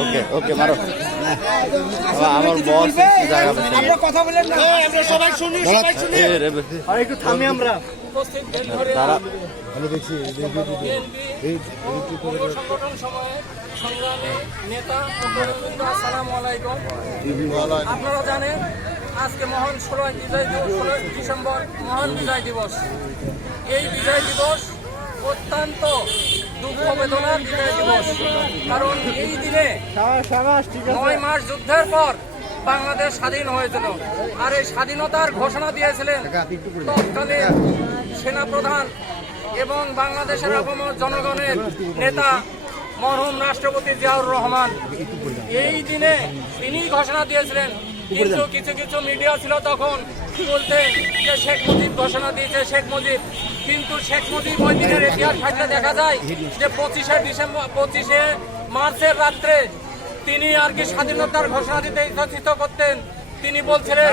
ওকে ওকে মারো বাবা, আমার বস জায়গা আমরা কথা বলেন না আমরা সবাই শুনি সবাই শুনি আর একটু থামি আমরা। তারা সংগঠন সময়ে আপনারা জানেন, আজকে মহান ষোলোই বিজয় দিবস, ষোলোই ডিসেম্বর, মহান বিজয় দিবস। এই বিজয় দিবস অত্যন্ত দুঃখ বেদনার বিজয় দিবস। কারণ এই দিনে নয় মাস যুদ্ধের পর বাংলাদেশ স্বাধীন হয়েছিল। আর এই স্বাধীনতার ঘোষণা দিয়েছিলেন তৎকালীন সেনাপ্রধান এবং বাংলাদেশের জনগণের নেতা মরহুম রাষ্ট্রপতি জিয়াউর রহমান। এই দিনে তিনি ঘোষণা দিয়েছিলেন কিন্তু কিছু কিছু মিডিয়া ছিল তখন বলতেন যে শেখ মুজিব ঘোষণা দিয়েছে শেখ মুজিব। কিন্তু শেখ মুজিব ওই দিনের ইতিহাস ঘাটলে দেখা যায় যে পঁচিশে ডিসেম্বর পঁচিশে মার্চের রাত্রে তিনি আর কি স্বাধীনতার ঘোষণা দিতে ইচ্ছাচিত করতেন। তিনি বলছিলেন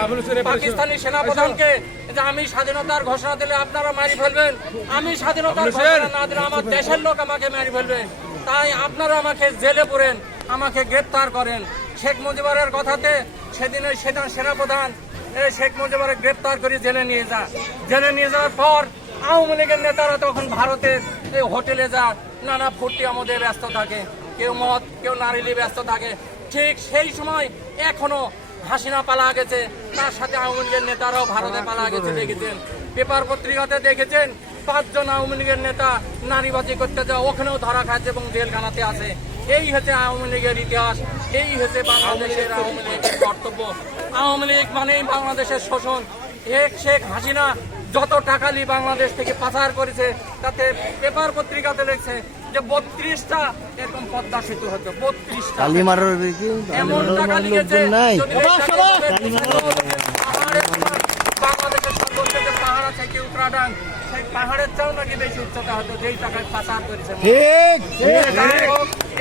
পাকিস্তানি সেনাপ্রধানকে যে আমি স্বাধীনতার ঘোষণা দিলে আপনারা মারি ফেলবেন আমি স্বাধীনতার ঘোষণা না দিলে আমার দেশের লোক আমাকে মারি ফেলবে। তাই আপনারা আমাকে জেলে পুরেন আমাকে গ্রেপ্তার করেন। শেখ মুজিবুরের কথাতে সেদিন ওই সেনা সেনাপ্রধান শেখ মুজিবুরের গ্রেপ্তার করে জেলে নিয়ে যা জেলে নিয়ে যাওয়ার পর আওয়ামী লীগের নেতারা তখন ভারতের এই হোটেলে যা নানা ফুর্তি আমাদের ব্যস্ত থাকে। কেউ মদ, কেউ নারীলি ব্যস্ত থাকে। ঠিক সেই সময় এখনও হাসিনা পালা গেছে। তার সাথে আওয়ামী লীগের নেতারাও ভারতে পালা গেছে, দেখেছেন। পেপার পত্রিকাতে দেখেছেন পাঁচজন আওয়ামী লীগের নেতা নারীবাজি করতে যাওয়া ওখানেও ধরা খাচ্ছে এবং জেলখানাতে আছে। এই হচ্ছে আওয়ামী লীগের ইতিহাস এই হচ্ছে বাংলাদেশের আওয়ামী লীগের কর্তব্য। আওয়ামী লীগ মানেই বাংলাদেশের শোষণ। এক শেখ হাসিনা যত টাকালি বাংলাদেশ থেকে পাচার করেছে তাতে পেপার পত্রিকাতে লিখছে যে বত্রিশটা এরকম পদ্মা সেতু হতো বত্রিশটা। এমন টাকা লিখেছে নাই যদি এই পাহাড়ের উপর বাংলাদেশের সর্বোচ্চ পাহাড় উত্তরাডাং সেই পাহাড়ের চাও নাকি বেশি উচ্চতা হতো যেই টাকায় পাচার করেছে।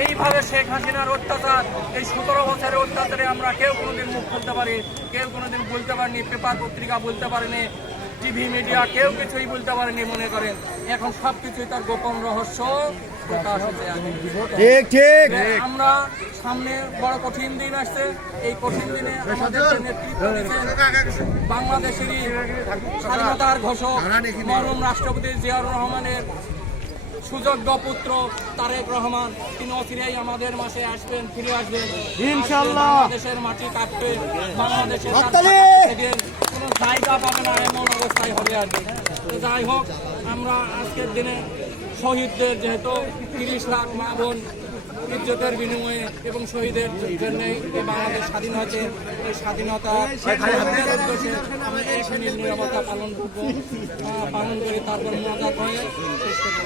এইভাবে শেখ হাসিনার অত্যাচার এই সতেরো বছরের অত্যাচারে আমরা কেউ কোনোদিন মুখ খুলতে পারি কেউ কোনোদিন বলতে পারিনি পেপার পত্রিকা বলতে পারেনি টিভি মিডিয়া কেউ কিছুই বলতে পারেনি মনে করেন। এখন সব কিছুই তার গোপন রহস্য। প্রকাশ হতে ঠিক। ঠিক আমরা সামনে বড় কঠিন দিন আসছে। এই কঠিন দিনে আমাদের নেতৃত্ব দিচ্ছেন বাংলাদেশেরই স্বাধীনতার ঘোষক মরহুম রাষ্ট্রপতি জিয়াউর রহমানের সুযোগ্য পুত্র তারেক রহমান। তিনি অচিরেই আমাদের মাসে আসবেন ফিরে আসবেন। ইনশাল্লাহ। বাংলাদেশের মাটি কাটবে বাংলাদেশের কোনো জায়গা পাবে না এমন অবস্থায় হবে আর যাই হোক আমরা আজকের দিনে শহীদদের যেহেতু তিরিশ লাখ মা বোন ইজ্জতের বিনিময়ে এবং শহীদের জন্য এই বাংলাদেশ স্বাধীন হয়েছে এই স্বাধীনতা আমরা এই নিরাপত্তা পালন করব পালন করে তারপর মজা হয়ে শেষ করব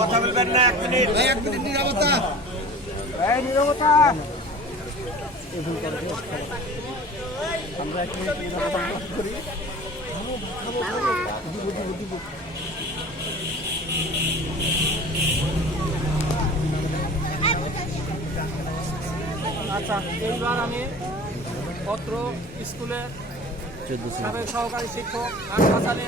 কথা বলবেন না এক মিনিট। এক মিনিট নিরাপত্তা। আচ্ছা এইবার আমি পত্র স্কুলের সাবেক সহকারী শিক্ষক হাসপাতালে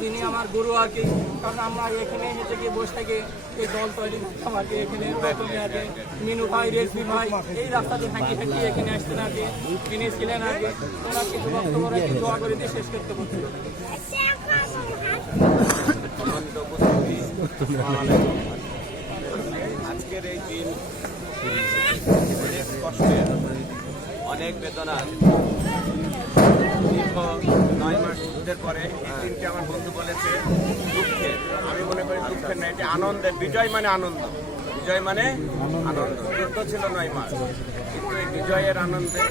তিনি আমার গুরু আর কি। কারণ আমরা এখানে হেঁটে গিয়ে বসে থেকে এই দল তৈরি করতাম আর কি। এখানে প্রথমে আর কি মিনু ভাই রেসমি ভাই এই রাস্তাতে হাঁকি হাঁকি এখানে আসতেন আর কি। তিনি ছিলেন আর কি। ওনার কিছু বক্তব্য রেখে দোয়া করে দিয়ে শেষ করতে করছিল আজকের এই দিন অনেক কষ্টের অনেক বেদনার দীর্ঘ নয় মাস যুদ্ধের পরে এই দিনটি আমার বন্ধু বলেছে দুঃখের আমি মনে করি দুঃখের না, এটি আনন্দের বিজয় মানে আনন্দ। বিজয় মানে আনন্দ। যুদ্ধ ছিল নয় মাস। কিন্তু এই বিজয়ের আনন্দে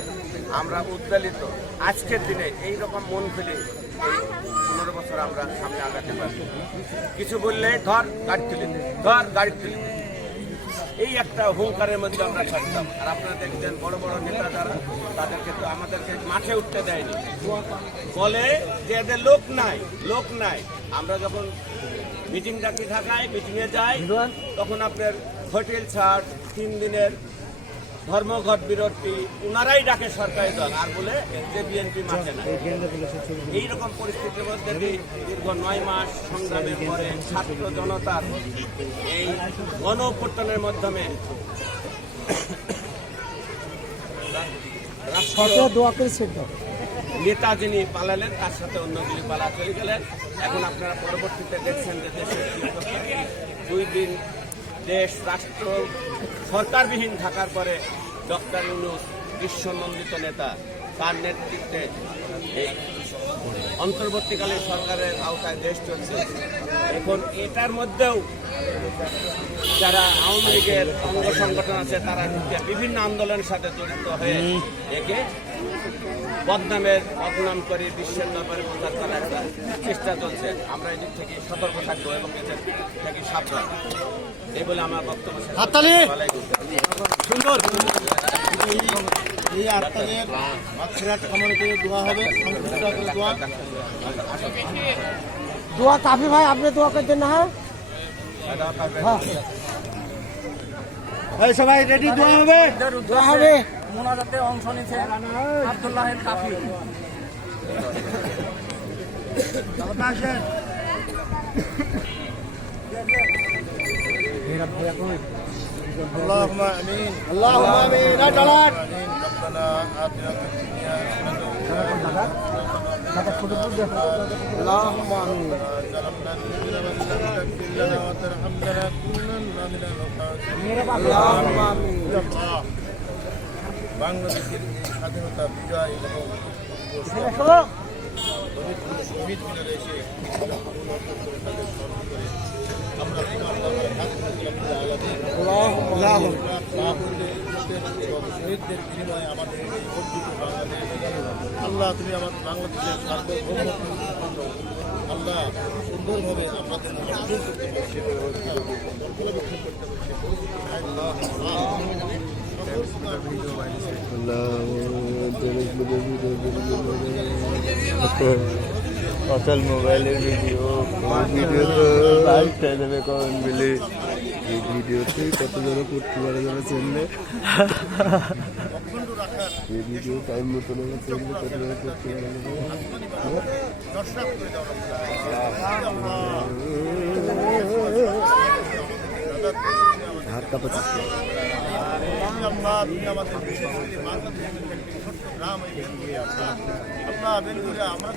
আমরা উদ্বেলিত। আজকের দিনে এই রকম মন এই পনেরো বছর আমরা সামনে আগাতে পারি। কিছু বললে ধর গাড়ি তুলে দে ধর গাড়ি তুলে দে। এই একটা হুঙ্কারের মধ্যে আমরা থাকতাম। আর আপনারা দেখছেন বড় বড় নেতা যারা তাদেরকে তো আমাদেরকে মাঠে উঠতে দেয়নি। বলে যে এদের লোক নাই লোক নাই। আমরা যখন মিটিং ডাকি ঢাকায় মিটিংয়ে যায় তখন আপনার হোটেল ছাড় তিন দিনের ধর্মঘট বিরতি ওনারাই ডাকে সরকারি দল আর বলে যে বিএনপি মাঠে না। এইরকম পরিস্থিতির মধ্যে দীর্ঘ নয় মাস সংগ্রামের পরে ছাত্র জনতার এই গণ মাধ্যমে নেতা যিনি পালালেন তার সাথে অন্যগুলি পালা চলে গেলেন। এখন আপনারা পরবর্তীতে দেখছেন যে দেশের দুই দিন দেশ রাষ্ট্র সরকারবিহীন থাকার পরে ডক্টর ইউনুস বিশ্বনন্দিত নেতা তার নেতৃত্বে অন্তর্বর্তীকালে অন্তর্বর্তীকালীন সরকারের আওতায় দেশ চলছে। এখন এটার মধ্যেও যারা আওয়ামী লীগের অঙ্গ সংগঠন আছে তারা বিভিন্ন আন্দোলনের সাথে জড়িত হয়ে একে বদনামের বদনাম করে বিশ্বের দরবারে প্রচার করার একটা চেষ্টা চলছে। আমরা এদিক থেকে সতর্ক থাকব এবং এদের থেকে সাবধান। এই বলে আমার বক্তব্য। সুন্দর। এই আত্মাদের মাগফিরাত কামনা করে দোয়া হবে। দোয়া। দোয়া কাফি ভাই আপনি দোয়া করছেন না হ্যাঁ। এই সবাই রেডি দোয়া হবে দোয়া হবে মোনাজাতে অংশ নিচ্ছে আব্দুল্লাহ কাফি اللهم امين اللهم امين لا طلاق ربنا آتنا في الدنيا حسنة اللهم امين ظلمنا أنفسنا وإن لم تغفر لنا وترحمنا لنكونن من الخاسرين اللهم امين يا الله বাংলাদেশের এই স্বাধীনতা বিজয় এবং পবিত্র শহীদ মিনারে এসে তাদের স্মরণ করে আমরা শহীদদের বিনিময়ে আমাদের এই অর্জিত বাংলাদেশ আল্লাহ তুমি আমার বাংলাদেশের সার্বভৌমত্ব আল্লাহ সুন্দরভাবে আমাদের অর্জন করতে পারছি পর্যবেক্ষণ করতে পারছি আল্লাহ আসল মোবাইলের ভিডিও ভিডিও তো লাইভটা দেবে কমেন্ট মিলে এই ভিডিওতে কত জন করতে পারে যারা চললে হাত কাঁপাচ্ছে আল্লাহ তুমি আমাদের বিশেষ করে বাংলাদেশের একটি ছোট্ট গ্রাম এই বেলগুড়ি আল্লাহ আমরা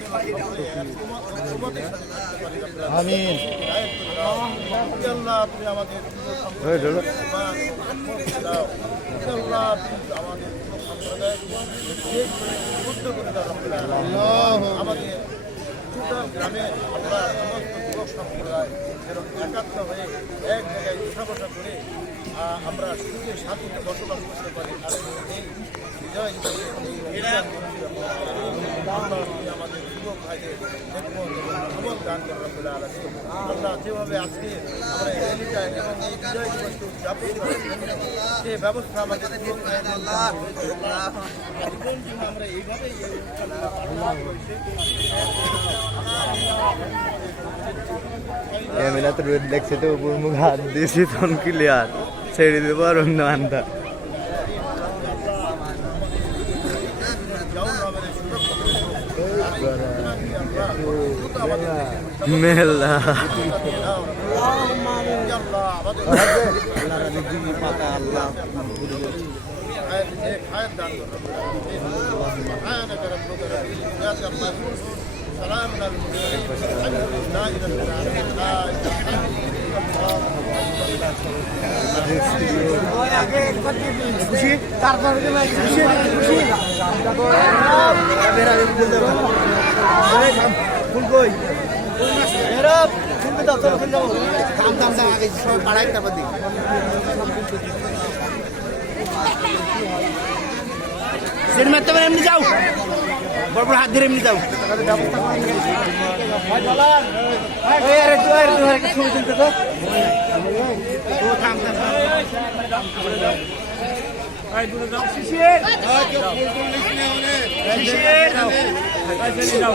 যেন সকলে সাথে থাকতে পারি আল্লাহ। তুমি আমাদের দাও আল্লাহ তুমি আমাদের আলামিন। আমাদের ছোট গ্রামে আমরা সমস্ত যুবক সম্প্রদায় যেন একাত্ম হয়ে এক জায়গায় বসা বসা করে আমরা সুখে শান্তিতে বসবাস করতে পারি। আর এই বিজয় ক্যামেরা তো রোদ দেখছে তো উপর মুখ হাত দিয়েছি, তখন ক্লিয়ার ছেড়ে দেবো আর অন্য আনতা মেলা। খুশি তারপরে খুশি ফুল কই এরা ফুল দাও চলো ফুল দাও কাম কাম কাম আগে সব পাড়াই তারপর দিই। সেট মারতে পারে এমনি যাও। বড় বড় হাত ধরে এমনি যাও। শিশির। যাও যাও।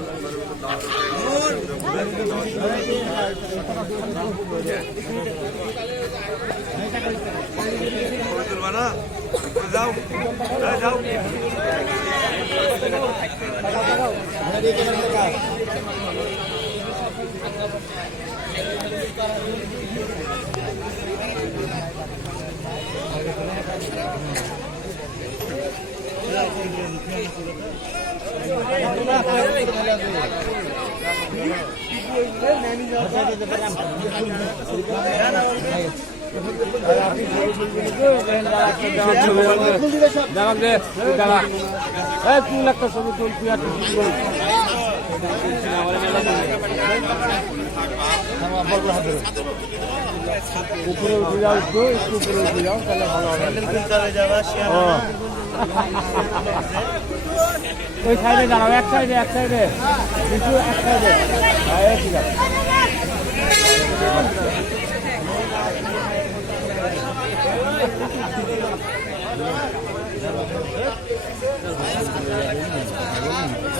যাও যাও Thank you. দাঁড়া যা যা হ্যাঁ দাঁড়া ভালো করে উঠে যাও যাও ওই সাইডে দাঁড়াও এক সাইডে এক সাইডে কিছু এক সাইডে ঠিক আছে